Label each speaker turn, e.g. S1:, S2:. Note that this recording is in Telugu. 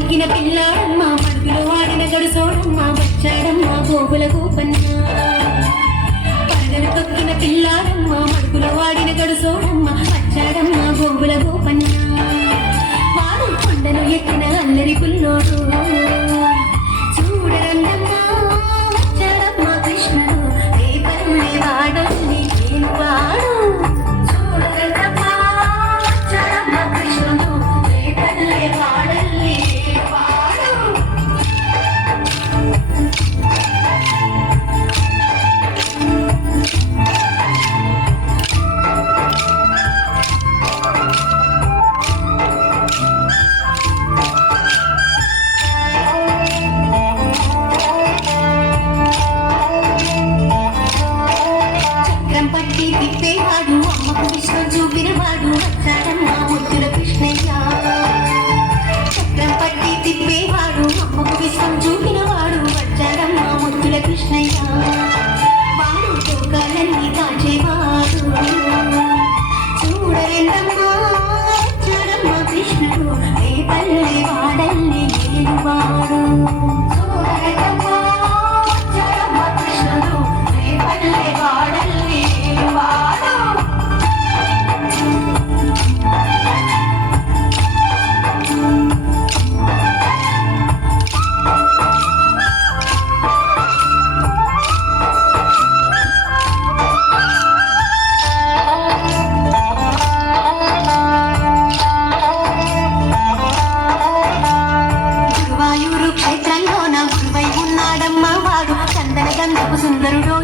S1: బతికిన పిల్లాడమ్మా మడుగులు ఆడిన గడుసోడమ్మా వచ్చాడమ్మా గోగుల గోపన్నా. திருவாரூர் కనకందపు సుందరుడో